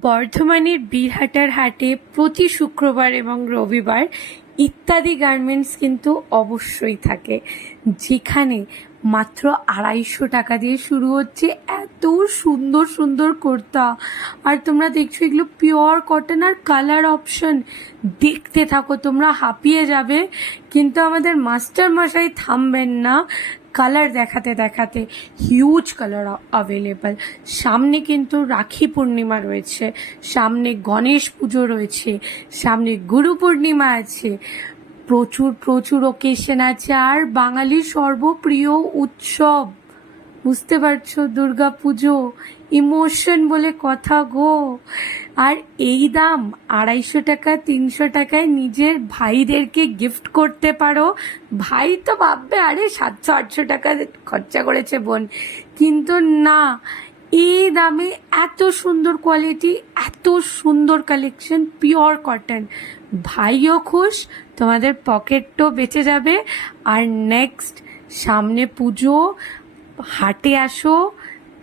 বর্ধমানের বীরহাটার হাটে প্রতি শুক্রবার এবং রবিবার ইত্যাদি গার্মেন্টস কিন্তু অবশ্যই থাকে, যেখানে মাত্র 250 টাকা দিয়ে শুরু হচ্ছে এত সুন্দর সুন্দর কুর্তা। আর তোমরা দেখছো এগুলো পিওর কটন আর কালার অপশন, দেখতে থাকো, তোমরা হাঁপিয়ে যাবে। কিন্তু আমাদের মাস্টার মশাই থামবেন না কালার দেখাতে দেখাতে। Huge colour available. সামনে কিন্তু রাখি পূর্ণিমা রয়েছে, সামনে গণেশ পুজো রয়েছে, সামনে গুরু পূর্ণিমা আছে, প্রচুর প্রচুর ওকেশন আছে। আর বাঙালির সর্বপ্রিয় উৎসব, বুঝতে পারছো, দুর্গা পুজো, ইমোশন বলে কথা গো। আর এই দাম 250 টাকা 300 টাকায় নিজের ভাইদেরকে গিফট করতে পারো। ভাই তো ভাববে আরে 700-800 টাকা খরচা করেছে বোন, কিন্তু না, এই দামে এত সুন্দর কোয়ালিটি, এত সুন্দর কালেকশন, পিওর কটন। ভাইও খুশ, তোমাদের পকেটও বেঁচে যাবে। আর নেক্সট সামনে পুজো, হাটে আসো,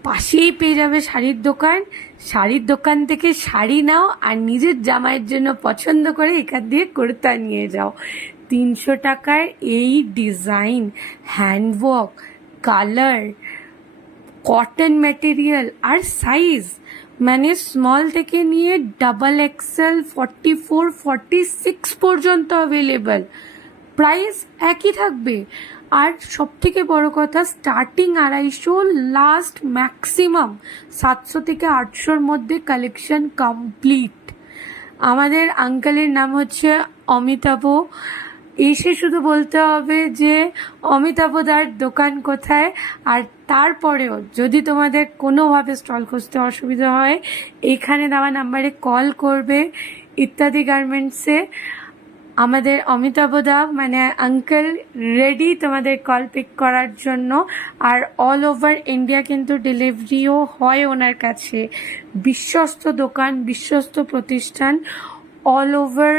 পাশেই পেয়ে যাবে শাড়ির দোকান। শাড়ির দোকান থেকে শাড়ি নাও আর নিজের জামাইয়ের জন্য পছন্দ করে এখান দিয়ে কুর্তা নিয়ে যাও। 300 টাকায় এই design, handwork, colour, cotton material আর সাইজ, মানে স্মল থেকে নিয়ে XXL 44 46 পর্যন্ত অ্যাভেলেবল। প্রাইস একই থাকবে। আর সব থেকে বড় কথা, স্টার্টিং 250, লাস্ট ম্যাক্সিমাম 700 থেকে 800-র মধ্যে কালেকশন কমপ্লিট। আমাদের আঙ্কেলের নাম হচ্ছে অমিতাভ। এসে শুধু বলতে হবে যে অমিতাভদার দোকান কোথায়। আর তারপরেও যদি তোমাদের কোনোভাবে স্টল খুঁজতে অসুবিধা হয়, এখানে দেওয়া নাম্বারে কল করবে, ইত্যাদি গার্মেন্টসে। আমাদের অমিতাভদা মানে আঙ্কেল রেডি তোমাদের কল পিক করার জন্য। আর অল ওভার ইন্ডিয়া কিন্তু ডেলিভারিও হয় ওনার কাছে। বিশ্বস্ত দোকান, বিশ্বস্ত প্রতিষ্ঠান। অল ওভার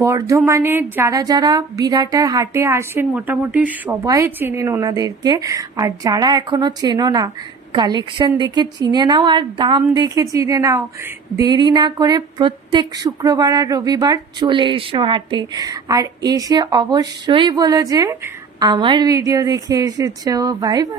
বর্ধমানে যারা যারা বিরাটার হাটে আসেন মোটামুটি সবাই চেনেন ওনাদেরকে। আর যারা এখনও চেনো না, কালেকশন দেখে চিনে নাও আর দাম দেখে চিনে নাও। দেরি না করে প্রত্যেক শুক্রবার আর রবিবার চলে এসো হাটে। আর এসে অবশ্যই বলো যে আমার ভিডিও দেখে এসেছো। Bye bye.